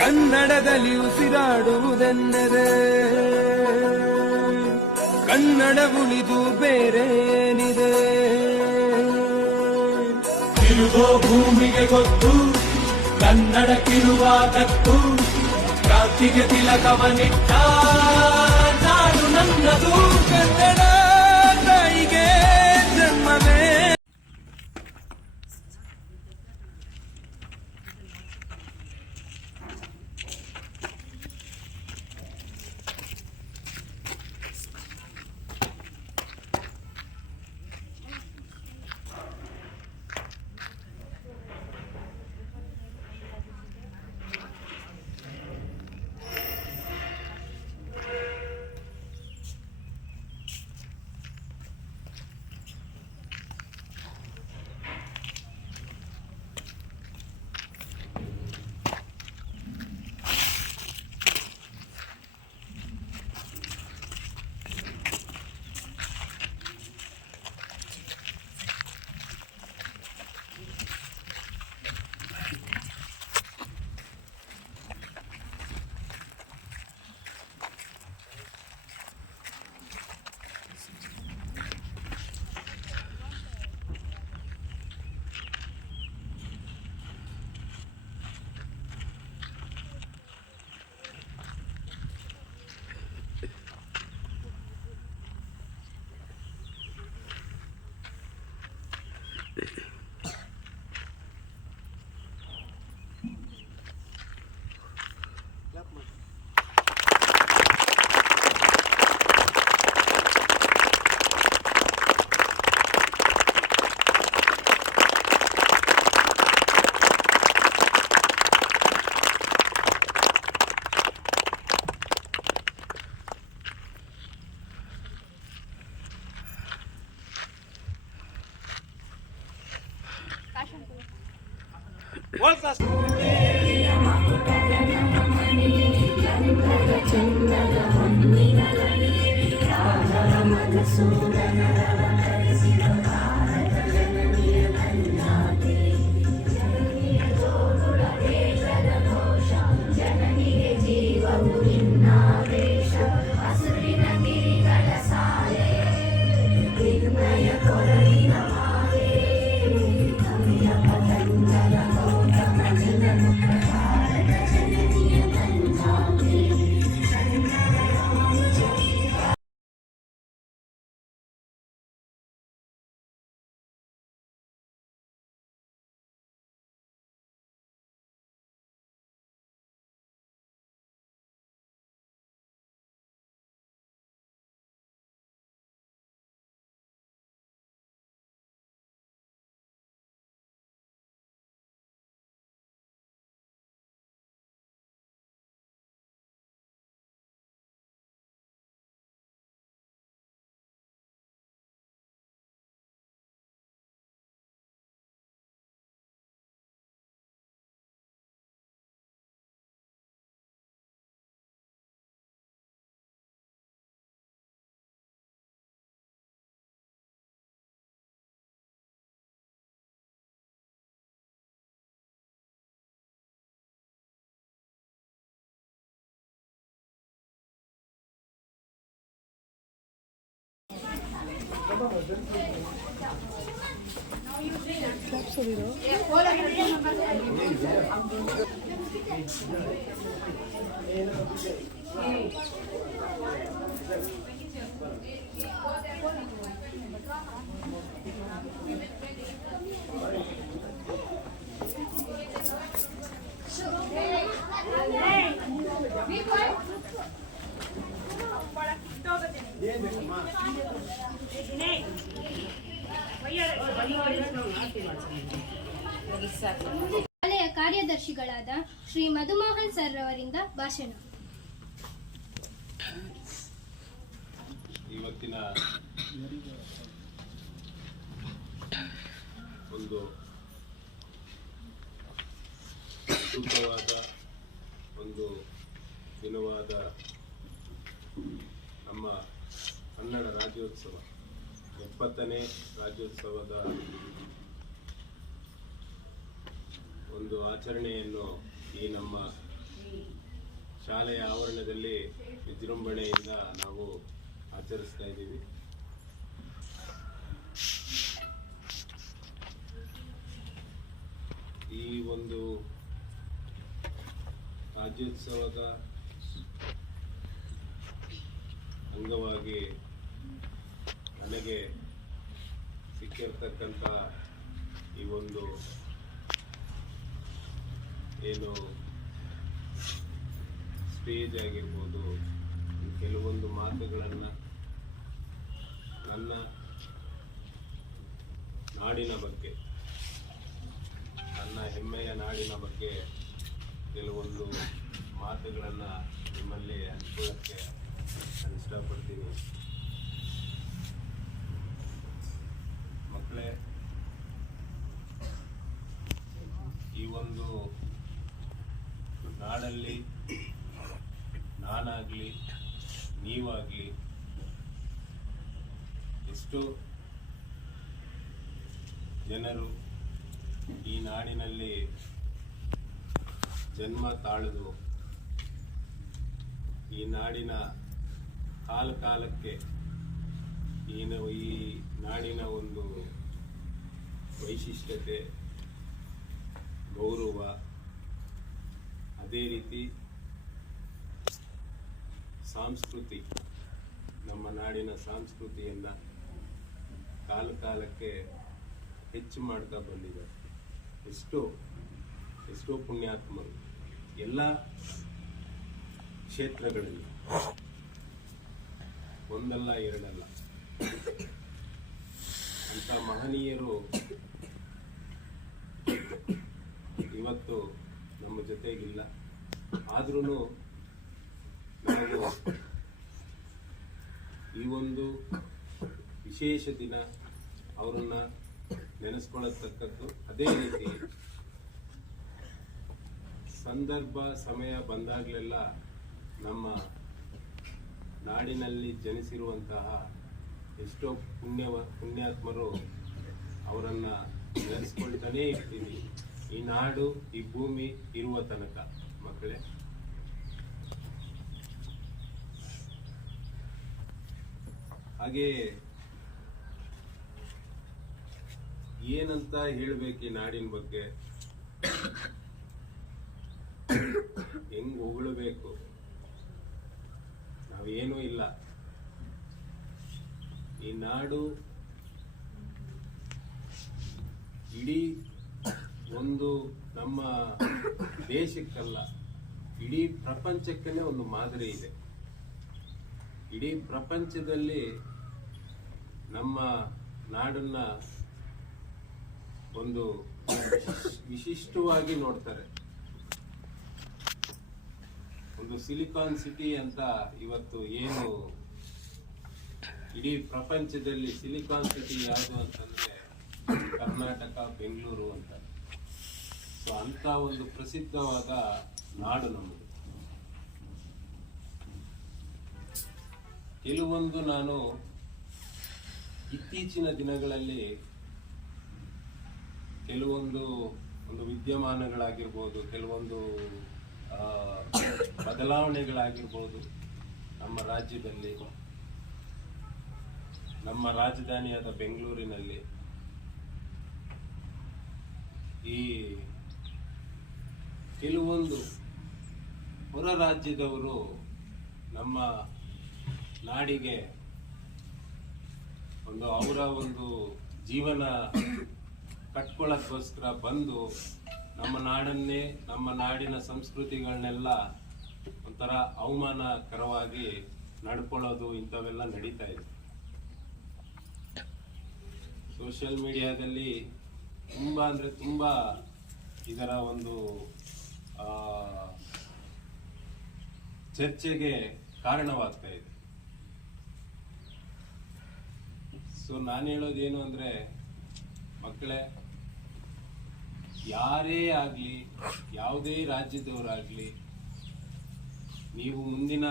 ಕನ್ನಡದಲ್ಲಿ ಉಸಿರಾಡುವುದೆಂದರೆ ಕನ್ನಡ ಉಳಿದು ಬೇರೇನಿದೆ. ತಿರುಗೋ ಭೂಮಿಗೆ ಗೊತ್ತು ಕನ್ನಡಕ್ಕಿರುವ ಗತ್ತು, ಕ್ರಾಂತಿಗೆ ತಿಲಕವನಿಟ್ಟ ನಾಡು ನನ್ನದು. ಕನ್ನಡ ತಾಯಿಗೆ ಜನ್ಮವೇ. ವರ್ಲ್ಡ್ ಕ್ಲಾಸ್ ಶಾಲೆಯ ಕಾರ್ಯದರ್ಶಿಗಳಾದ ಶ್ರೀ ಮಧುಮೋಹನ್ ಸರ್ ಅವರಿಂದ ಭಾಷಣ. ಇವತ್ತಿನ ಒಂದು ಸೂಕ್ತವಾದ ಒಂದು ದಿನವಾದ ನಮ್ಮ ಕನ್ನಡ ರಾಜ್ಯೋತ್ಸವ 70ನೇ ರಾಜ್ಯೋತ್ಸವದ ಒಂದು ಆಚರಣೆಯನ್ನು ಈ ನಮ್ಮ ಶಾಲೆಯ ಆವರಣದಲ್ಲಿ ವಿಜೃಂಭಣೆಯಿಂದ ನಾವು ಆಚರಿಸ್ತಾ ಇದ್ದೀವಿ. ಈ ಒಂದು ರಾಜ್ಯೋತ್ಸವದ ಅಂಗವಾಗಿ ನನಗೆ ಸಿಕ್ಕಿರ್ತಕ್ಕಂಥ ಈ ಒಂದು ಏನು ಸ್ಟೇಜ್ ಆಗಿರ್ಬೋದು, ಕೆಲವೊಂದು ಮಾತುಗಳನ್ನು ನನ್ನ ನಾಡಿನ ಬಗ್ಗೆ, ನನ್ನ ಹೆಮ್ಮೆಯ ನಾಡಿನ ಬಗ್ಗೆ ಕೆಲವೊಂದು ಮಾತುಗಳನ್ನು ನಿಮ್ಮಲ್ಲಿ ಹಂಚ್ಕೊಳ್ಳೋಕ್ಕೆ ನಾನು ಇಷ್ಟಪಡ್ತೀನಿ. ಮಕ್ಕಳೇ, ಈ ಒಂದು ನಾಡಲ್ಲಿ ನಾನಾಗಲಿ ನೀವಾಗಲಿ ಎಷ್ಟೋ ಜನರು ಈ ನಾಡಿನಲ್ಲಿ ಜನ್ಮ ತಾಳಿದು ಈ ನಾಡಿನ ಕಾಲಕ್ಕೆ ಈ ನಾಡಿನ ಒಂದು ವೈಶಿಷ್ಟ್ಯತೆ, ಗೌರವ, ಅದೇ ರೀತಿ ಸಂಸ್ಕೃತಿ, ನಮ್ಮ ನಾಡಿನ ಸಂಸ್ಕೃತಿಯನ್ನು ಕಾಲಕ್ಕೆ ಹೆಚ್ಚು ಮಾಡ್ತಾ ಬಂದಿದ್ದಾರೆ. ಎಷ್ಟೋ ಪುಣ್ಯಾತ್ಮರು ಎಲ್ಲ ಕ್ಷೇತ್ರಗಳಲ್ಲಿ, ಒಂದಲ್ಲ ಎರಡಲ್ಲ, ಅಂತ ಮಹನೀಯರು ಇವತ್ತು ನಮ್ಮ ಜೊತೆಗಿಲ್ಲ. ಆದ್ರೂ ನಾವು ಈ ಒಂದು ವಿಶೇಷ ದಿನ ಅವರನ್ನ ನೆನೆಸ್ಕೊಳ್ಳತಕ್ಕದ್ದು. ಅದೇ ರೀತಿ ಸಂದರ್ಭ ಸಮಯ ಬಂದಾಗಲೆಲ್ಲ ನಮ್ಮ ನಾಡಿನಲ್ಲಿ ಜನಿಸಿರುವಂತಹ ಎಷ್ಟೋ ಪುಣ್ಯಾತ್ಮರು ಅವರನ್ನ ನೆನೆಸ್ಕೊಳ್ತಾನೇ ಇರ್ತೀವಿ, ಈ ನಾಡು ಈ ಭೂಮಿ ಇರುವ ತನಕ. ಮಕ್ಕಳೇ, ಹಾಗೆ ಏನಂತ ಹೇಳ್ಬೇಕು ಈ ನಾಡಿನ ಬಗ್ಗೆ, ಹೆಂಗ್ ಹೊಗಳಬೇಕು, ನಾವೇನೂ ಇಲ್ಲ. ಈ ನಾಡು ಇಡೀ ಒಂದು ನಮ್ಮ ದೇಶಕ್ಕಲ್ಲ, ಇಡೀ ಪ್ರಪಂಚಕ್ಕೇ ಒಂದು ಮಾದರಿ ಇದೆ. ಇಡೀ ಪ್ರಪಂಚದಲ್ಲಿ ನಮ್ಮ ನಾಡನ್ನ ಒಂದು ವಿಶಿಷ್ಟವಾಗಿ ನೋಡ್ತಾರೆ. ಒಂದು ಸಿಲಿಕಾನ್ ಸಿಟಿ ಅಂತ ಇವತ್ತು ಏನು ಇಡೀ ಪ್ರಪಂಚದಲ್ಲಿ ಸಿಲಿಕಾನ್ ಸಿಟಿ ಯಾವುದು ಅಂತಂದ್ರೆ ಕರ್ನಾಟಕ, ಬೆಂಗಳೂರು ಅಂತ. ಸೊ ಅಂತ ಒಂದು ಪ್ರಸಿದ್ಧವಾದ ನಾಡು ನಮ್ಮದು. ಕೆಲವೊಂದು ನಾನು ಇತ್ತೀಚಿನ ದಿನಗಳಲ್ಲಿ ಕೆಲವೊಂದು ವಿದ್ಯಮಾನಗಳಾಗಿರ್ಬೋದು, ಕೆಲವೊಂದು ಬದಲಾವಣೆಗಳಾಗಿರ್ಬೋದು ನಮ್ಮ ರಾಜ್ಯದಲ್ಲಿ, ನಮ್ಮ ರಾಜಧಾನಿಯಾದ ಬೆಂಗಳೂರಿನಲ್ಲಿ ಈ ಕೆಲವೊಂದು ಹೊರ ರಾಜ್ಯದವರು ನಮ್ಮ ನಾಡಿಗೆ ಅವರ ಒಂದು ಜೀವನ ಕಟ್ಕೊಳ್ಳೋಕ್ಕೋಸ್ಕರ ಬಂದು ನಮ್ಮ ನಾಡನ್ನೇ, ನಮ್ಮ ನಾಡಿನ ಸಂಸ್ಕೃತಿಗಳನ್ನೆಲ್ಲ ಒಂಥರ ಅವಮಾನಕರವಾಗಿ ನಡ್ಕೊಳ್ಳೋದು, ಇಂಥವೆಲ್ಲ ನಡೀತಾ ಇದೆ. ಸೋಷಿಯಲ್ ಮೀಡಿಯಾದಲ್ಲಿ ತುಂಬ ಇದರ ಒಂದು ಚರ್ಚೆಗೆ ಕಾರಣವಾಗ್ತಾ ಇದೆ. ಸೊ ನಾನು ಹೇಳೋದೇನು ಅಂದರೆ, ಮಕ್ಕಳೇ, ಯಾರೇ ಆಗಲಿ, ಯಾವುದೇ ರಾಜ್ಯದವರಾಗಲಿ, ನೀವು ಮುಂದಿನ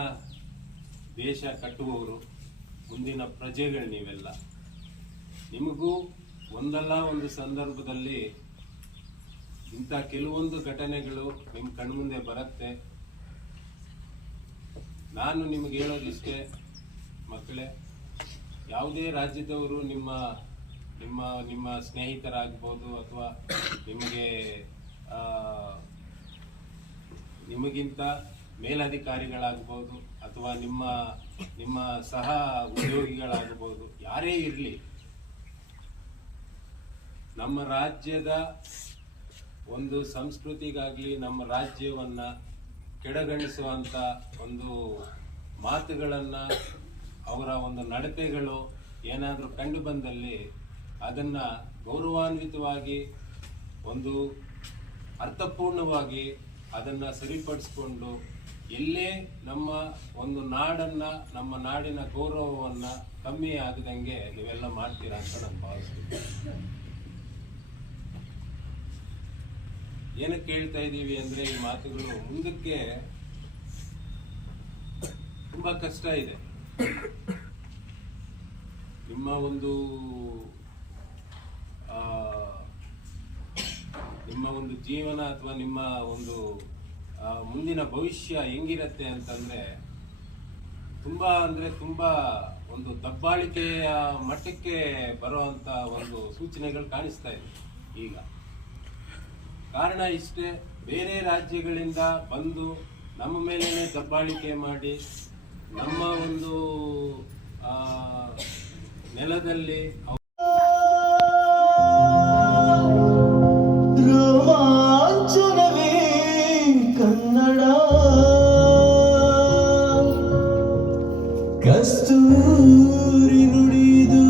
ದೇಶ ಕಟ್ಟುವವರು, ಮುಂದಿನ ಪ್ರಜೆಗಳು ನೀವೆಲ್ಲ. ನಿಮಗೂ ಒಂದಲ್ಲ ಒಂದು ಸಂದರ್ಭದಲ್ಲಿ ಇಂಥ ಕೆಲವೊಂದು ಘಟನೆಗಳು ನಿಮ್ಮ ಕಣ್ಮುಂದೆ ಬರುತ್ತೆ. ನಾನು ನಿಮಗೆ ಹೇಳೋದಿಷ್ಟೇ ಮಕ್ಕಳೇ, ಯಾವುದೇ ರಾಜ್ಯದವರು ನಿಮ್ಮ ನಿಮ್ಮ ನಿಮ್ಮ ಸ್ನೇಹಿತರಾಗ್ಬೋದು ಅಥವಾ ನಿಮಗಿಂತ ಮೇಲಧಿಕಾರಿಗಳಾಗ್ಬೋದು ಅಥವಾ ನಿಮ್ಮ ಸಹ ಉದ್ಯೋಗಿಗಳಾಗ್ಬೋದು, ಯಾರೇ ಇರಲಿ, ನಮ್ಮ ರಾಜ್ಯದ ಒಂದು ಸಂಸ್ಕೃತಿಗಾಗಲಿ ನಮ್ಮ ರಾಜ್ಯವನ್ನು ಕೆಡಗಣಿಸುವಂಥ ಒಂದು ಮಾತುಗಳನ್ನು, ಅವರ ಒಂದು ನಡತೆಗಳು ಏನಾದರೂ ಕಂಡು ಬಂದಲ್ಲಿ ಅದನ್ನು ಗೌರವಾನ್ವಿತವಾಗಿ ಒಂದು ಅರ್ಥಪೂರ್ಣವಾಗಿ ಅದನ್ನು ಸರಿಪಡಿಸ್ಕೊಂಡು ಎಲ್ಲೇ ನಮ್ಮ ಒಂದು ನಾಡನ್ನು, ನಮ್ಮ ನಾಡಿನ ಗೌರವವನ್ನು ಕಮ್ಮಿ ಆಗದಂಗೆ ನೀವೆಲ್ಲ ಮಾಡ್ತೀರಾ ಅಂತ ನಾನು ಭಾವಿಸ್ತೀನಿ. ಏನಕ್ಕೆ ಕೇಳ್ತಾ ಇದ್ದೀವಿ ಅಂದರೆ, ಈ ಮಾತುಗಳು ಮುಂದಕ್ಕೆ ತುಂಬ ಕಷ್ಟ ಇದೆ. ನಿಮ್ಮ ಒಂದು ಜೀವನ ಅಥವಾ ನಿಮ್ಮ ಒಂದು ಮುಂದಿನ ಭವಿಷ್ಯ ಹೆಂಗಿರತ್ತೆ ಅಂತಂದ್ರೆ ತುಂಬಾ ಒಂದು ದಬ್ಬಾಳಿಕೆಯ ಮಟ್ಟಕ್ಕೆ ಬರುವಂತ ಒಂದು ಸೂಚನೆಗಳು ಕಾಣಿಸ್ತಾ ಇದೆ ಈಗ. ಕಾರಣ ಇಷ್ಟೇ, ಬೇರೆ ರಾಜ್ಯಗಳಿಂದ ಬಂದು ನಮ್ಮ ಮೇಲೇನೆ ದಬ್ಬಾಳಿಕೆ ಮಾಡಿ ನಮ್ಮ ಒಂದು ನೆಲದಲ್ಲಿ ರೋಮಾಂಚನವೇ ಕನ್ನಡ, ಕಸ್ತೂರಿ ನುಡಿದು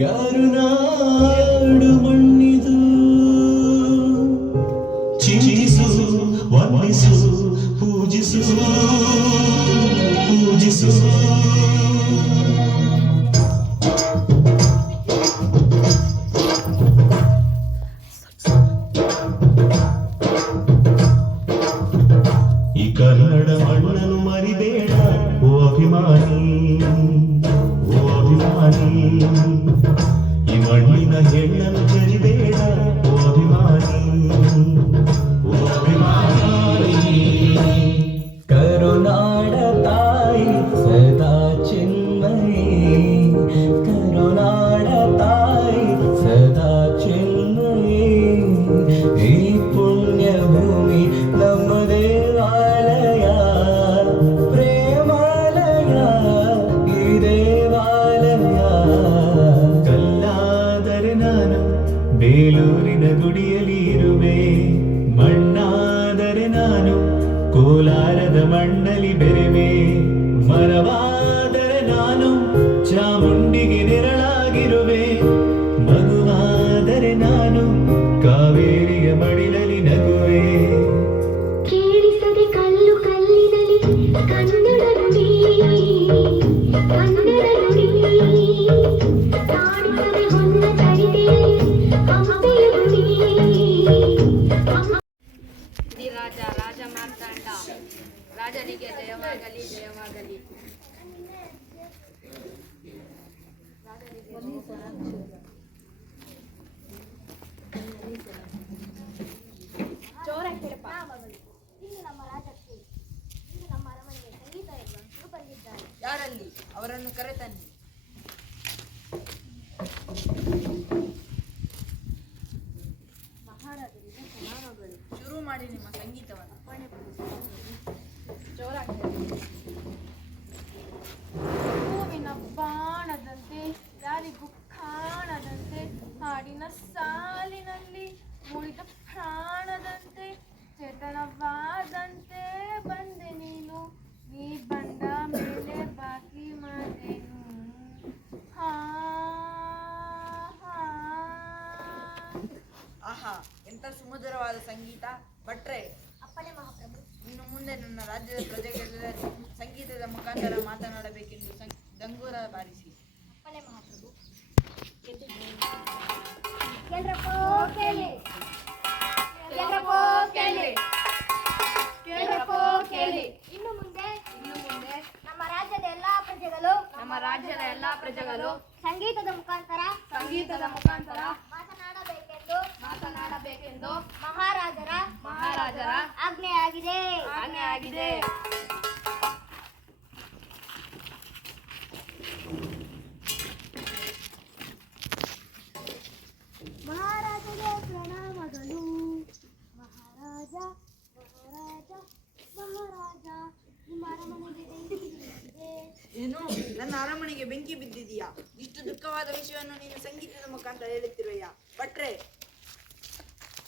ಕರುನಾಡು ಮಣ್ಣಿದು, ಚಿಂತಿಸು ವಂದಿಸು ಪೂಜಿಸು ಪೂಜಿಸು. ಈ ಕನ್ನಡ ಮಣ್ಣನ್ನು ಮರಿಬೇಡ ಓ ಅಭಿಮಾನಿ, ಓ ಅಭಿಮಾನಿ. ಈ ಮಣ್ಣಿನ ಹೆಣ್ಣನ್ನು ಜರಿಬೇಡ ಓ ಅಭಿಮಾನಿ, ಓ ಅಭಿಮಾನಿ. ಕರುನಾಡ ತಾಯಿ ಸದಾ ಚಿನ್ಮಯಿ, ಕರುನಾಡ ತಾಯಿ ಸದಾ ಚಿನ್ಮಯಿ. ಈ ಪುಣ್ಯ ಭೂಮಿ ನಮ್ಮ ದೇವಾಲಯ, ಪ್ರೇಮಾಲಯ ಈ ದೇವಾಲಯ. ಕಲ್ಲಾದರೆ ನಾನು ಬೇಲೂರಿನ ಗುಡಿಯಲ್ಲಿ ಇರುವೆ, ಮಣ್ಣಾದರೆ ನಾನು ಕೋಲಾರದ ಮಣ್ಣಲ್ಲಿ ಬೆರೆವೆ. ಮರವಾದರೆ ನಾನು ಚಾಮುಂಡಿಗೆ ನೆರಳಾಗಿರುವೆ, ಮಗುವಾದರೆ ನಾನು ಕಾವೇರಿಯ ಮಡಿಲಲ್ಲಿ ನಗುವೆ. ಕೇಳಿಸದೆ ಕಲ್ಲು ಕಲ್ಲಿನಲ್ಲಿ ಕನ್ನಡ ನುಡಿ, ಕನ್ನಡ ನುಡಿ. ಕಾಣಿಸದೆ ಹೊನ್ನ ಚರಿತೆಯಲ್ಲಿ ಹಂಪೆಯ ನುಡಿ. ರಾಜ ರಾಜ ಮಾರ್ತಾಂಡ, ರಾಜನಿಗೆ ಜಯವಾಗಲಿ ಜಯವಾಗಲಿ. ಇಂದು ನಮ್ಮ ರಾಜ್ಯಕ್ಕೆ, ಇಂದು ನಮ್ಮ ಅರಮನೆಗೆ ಸಂಗೀತ ವಿದ್ವಾಂಸರು ಬಂದಿದ್ದಾರೆ. ಯಾರಲ್ಲಿ? ಅವರನ್ನು ಕರೆತನ್ನಿ. ಮಹಾರಾಜರಿಗೆ ಸಮಾನಗಳು. ಶುರು ಮಾಡಿ ನಿಮ್ಮ ಸಂಗೀತವನ್ನು. ಹೂವಿನ ಬಾಣದಂತೆ, ಯಾರಿಗೂ ಕಾಣದಂತೆ, ಹಾಡಿನ ಸಾಲಿನಲ್ಲಿ ಮೂಡಿದ ಪ್ರಾಣದಂತೆ, ಚೇತನವಾದಂತೆ ಬಂದೆ ನೀನು. ನೀ ಬಂದ ಮೇಲೆ ಬಾಕಿ ಮಾತೇನು? ಹಾ ಹಾ. ಆಹಾ, ಎಂತ ಸುಮಧುರವಾದ ಸಂಗೀತ. ಭಟ್ರೆ, ಅಪ್ಪಣೆ ಮಹಾಪ್ರಭು. ಇನ್ನು ಮುಂದೆ ನನ್ನ ರಾಜ್ಯದ ಪ್ರಜೆಗಳೆಲ್ಲರೂ ಸಂಗೀತದ ಮುಖಾಂತರ ಮಾತನಾಡಬೇಕೆಂದು ದಂಗೂರ ಬಾರಿಸಿ. ಅಪ್ಪಣೆ ಮಹಾಪ್ರಭು. ಎಲ್ರಪ್ಪೋ ಕೇಳಿ, ಎಲ್ರಪ್ಪೋ ಕೇಳಿ, ಎಲ್ರಪ್ಪೋ ಕೇಳಿ. ಇನ್ನು ಮುಂದೆ ನಮ್ಮ ರಾಜ್ಯದ ಎಲ್ಲಾ ಪ್ರಜೆಗಳು ಸಂಗೀತದ ಮುಖಾಂತರ ಮಾತನಾಡಬೇಕೆಂದು ಮಾತನಾಡಬೇಕೆಂದು ಮಹಾರಾಜರ ಆಜ್ಞೆಯಾಗಿದೆ. ಮಹಾರಾಜಗೆ ಪ್ರಣಾಮಗಳು. ಮಹಾರಾಜ ನಿಮ್ಮ ಅರಮನೆಗೆ ಬೆಂಕಿ ಬಿದ್ದಿದೆ. ಏನು, ನನ್ನ ಅರಮನೆಗೆ ಬೆಂಕಿ ಬಿದ್ದಿದೆಯಾ? ಇಷ್ಟು ದುಃಖವಾದ ವಿಷಯವನ್ನು ನೀನು ಸಂಗೀತದ ಮುಖಾಂತರ ಹೇಳುತ್ತಿರುವೆಯಾ? ಭಟ್ರೆ,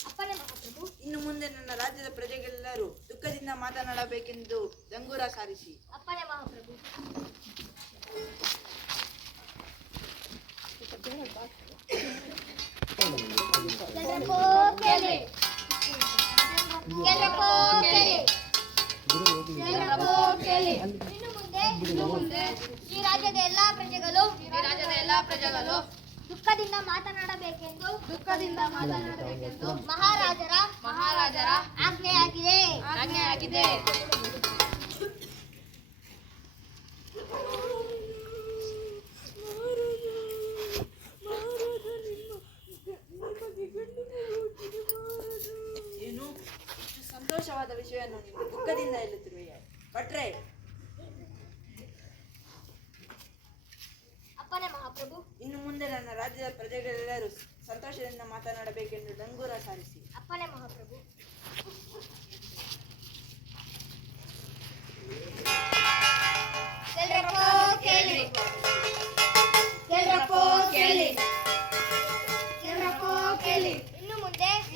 ಅಪ್ಪಣೆ ಮಹಾಪ್ರಭು. ಇನ್ನು ಮುಂದೆ ನನ್ನ ರಾಜ್ಯದ ಪ್ರಜೆಗಳೆಲ್ಲರೂ ದುಃಖದಿಂದ ಮಾತನಾಡಬೇಕೆಂದು ಡಂಗೂರ ಸಾರಿಸಿ. ಅಪ್ಪಣೆ ಮಹಾಪ್ರಭು. ಎಲ್ರಪ್ಪೋ ಕೇಳಿ. ಇನ್ನು ಮುಂದೆ ಈ ರಾಜ್ಯದ ಎಲ್ಲಾ ಪ್ರಜೆಗಳು ದುಃಖದಿಂದ ಮಾತನಾಡಬೇಕೆಂದು ಮಹಾರಾಜರ ಆಜ್ಞೆಯಾಗಿದೆ. ಏನು, ಇಷ್ಟು ಸಂತೋಷವಾದ ವಿಷಯವನ್ನು ನೀನು ದುಃಖದಿಂದ ಹೇಳುತ್ತಿರುವೆಯಾ? ಭಟ್ರೆ, ಅಪ್ಪಣೆ ಮಹಾಪ್ರಭು. ಇನ್ನು ಮುಂದೆ ನನ್ನ ರಾಜ್ಯದ ಪ್ರಜೆಗಳೆಲ್ಲರೂ ಸಂತೋಷದಿಂದ ಮಾತನಾಡಬೇಕೆಂದು ಡಂಗೂರ ಸಾರಿಸಿ. ಅಪ್ಪಣೆ ಮಹಾಪ್ರಭು.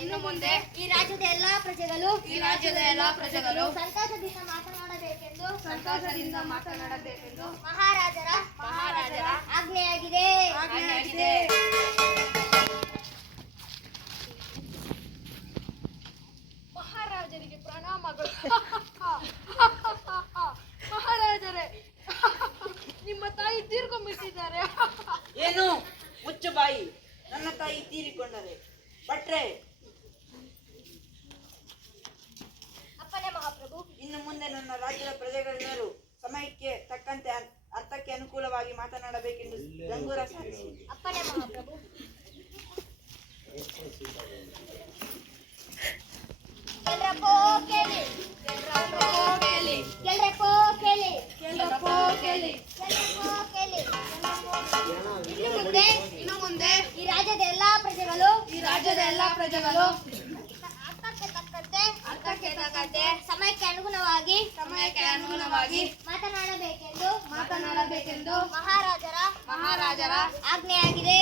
ಇನ್ನು ಮುಂದೆ ಈ ರಾಜ್ಯದ ಎಲ್ಲಾ ಪ್ರಜೆಗಳು ಸಂತೋಷದಿಂದ ಮಾತನಾಡಬೇಕೆಂದು ಮಹಾರಾಜರ ಆಜ್ಞೆಯಾಗಿದೆ. ಮಹಾರಾಜರಿಗೆ ಪ್ರಣಾಮಗಳು. ಮಹಾರಾಜರೇ, ನಿಮ್ಮ ತಾಯಿ ತೀರ್ಕೊಂಡ್ಬಿಟ್ಟಿದ್ದಾರೆ. ಏನು, ಮುಚ್ಚು ಬಾಯಿ. ನನ್ನ ತಾಯಿ ತೀರಿಕೊಂಡರೆ. ಭಟ್ರೆ, ಅಪ್ಪಣೆ ಮಹಾಪ್ರಭು. ಇನ್ನು ಮುಂದೆ ನನ್ನ ರಾಜ್ಯದ ಪ್ರಜೆಗಳೆಲ್ಲರೂ ಸಮಯಕ್ಕೆ ತಕ್ಕಂತೆ ಅರ್ಥಕ್ಕೆ ಅನುಕೂಲವಾಗಿ ಮಾತನಾಡಬೇಕೆಂದು ಡಂಗೂರ ಸಾರಿಸಿ. ಅಪ್ಪಣೆ ಮಹಾಪ್ರಭು. ಎಲ್ರಪ್ಪೋ ಕೇಳಿ. ಇನ್ನು ಮುಂದೆ ಈ ರಾಜ್ಯದ ಎಲ್ಲಾ ಪ್ರಜೆಗಳು ಅರ್ಥಕ್ಕೆ ತಕ್ಕಂತೆ ಸಮಯಕ್ಕೆ ಅನುಗುಣವಾಗಿ ಮಾತನಾಡಬೇಕೆಂದು ಮಹಾರಾಜರ ಆಜ್ಞೆಯಾಗಿದೆ.